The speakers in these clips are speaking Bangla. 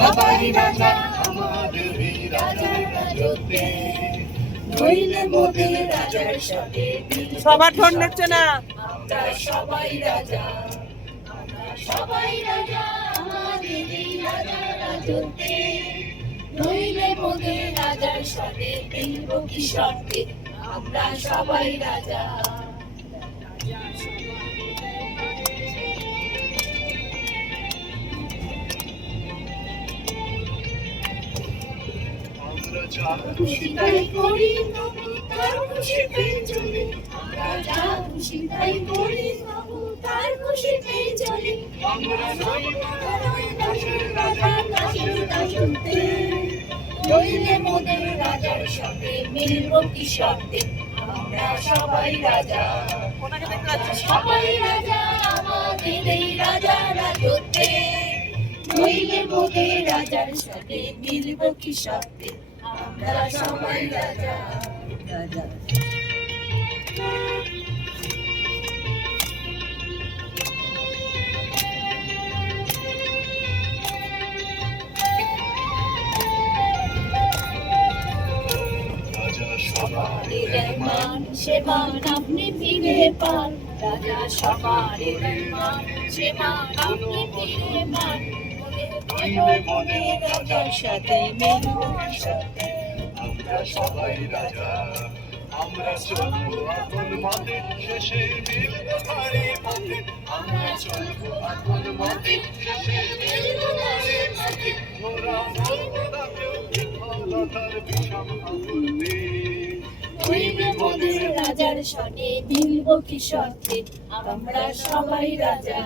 সবাই রাজা আমাদের এই রাজার রাজত্বে, নইলে মোদের রাজার সাথে সবার ঠোঁট নেচ্ছে না। আমরা সবাই রাজা, আমরা সবাই রাজা আমাদের এই রাজার রাজত্বে, নইলে মোদের রাজার সাথে মিলব কি শর্তে, আমরা সবাই রাজা। আমরা যা খুশি তাই করি তবু তার খুশিতে চলি, আমরা যা খুশি তাই করি তবু তার খুশিতে চলি, আমরা নই দাসের রাজা দাসের দাসত্বে, নইলে মোদের রাজার সাথে মিলব কি শর্তে, আমরা সবাই রাজা, সবাই রাজা আমাদের এই রাজার রাজত্বে, নইলে মোদের রাজার সাথে মিলব কি শর্তে, আমরা সবাই রাজা রাজা। রাজা সবার মান সে মান আপনি ফিরে পান, রাজা সবার মান সে মান আপনি ফিরে পান, নইলে মোদের রাজার সাথে মিলব কি শর্তে, আমরা সবাই রাজা। আমরা চলবো আপন মতে শেষে মিলবো তারি পথে, আমরা চলবো আপন মতে শেষে মিলবো তারি পথে, মোরা বলবো না কেউ বিফলতার বিষম আগুনে, নইলে মোদের রাজার সাথে মিলব কি শর্তে, আমরা সবাই রাজা,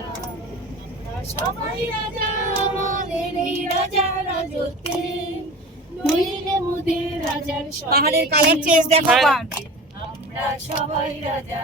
আমরা সবাই রাজা আমাদের এই রাজার রাজত্বে, নইলে মোদের রাজার সাথে পাহাড়ের কালার চেঞ্জ দেখো। আমরা সবাই রাজা।